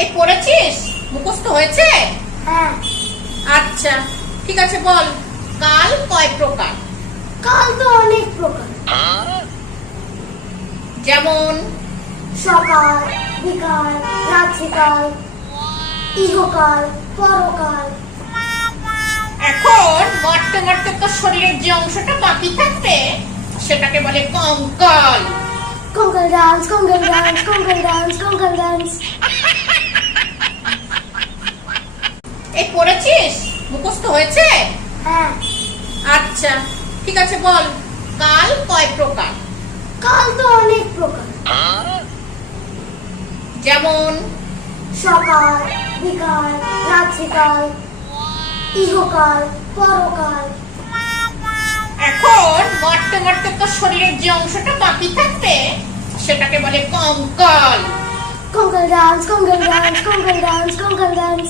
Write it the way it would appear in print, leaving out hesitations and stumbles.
এই পড়েছিস? মুখস্থ হয়েছে? হ্যাঁ। আচ্ছা ঠিক আছে, বল কাল কয় প্রকার? কাল তো অনেক প্রকার। যেমন সকাল, বিকাল, রাত্রিকাল, ইহকাল, পরকাল। এখন মরতে মরতে তোর শরীরের যে অংশটা বাকি থাকবে সেটাকে বলে কঙ্কাল। কঙ্কাল ডান্স, কঙ্কাল ডান্স, কঙ্কাল ডান্স, কঙ্কাল ডান্স। এই পড়েছিস? মুখস্থ হয়েছে? হ্যাঁ। আচ্ছা ঠিক আছে, বল কাল কয় প্রকার? কাল তো অনেক প্রকার। যেমন সকাল, বিকাল, রাত্রিকাল, ইহকাল, পরকাল। এখন মরতে মরতে তোর শরীরের যে অংশটা বাকি থাকবে সেটাকে বলে কঙ্কাল। কঙ্কাল ডান্স, কঙ্কাল ডান্স, কঙ্কাল ডান্স, কঙ্কাল ডান্স।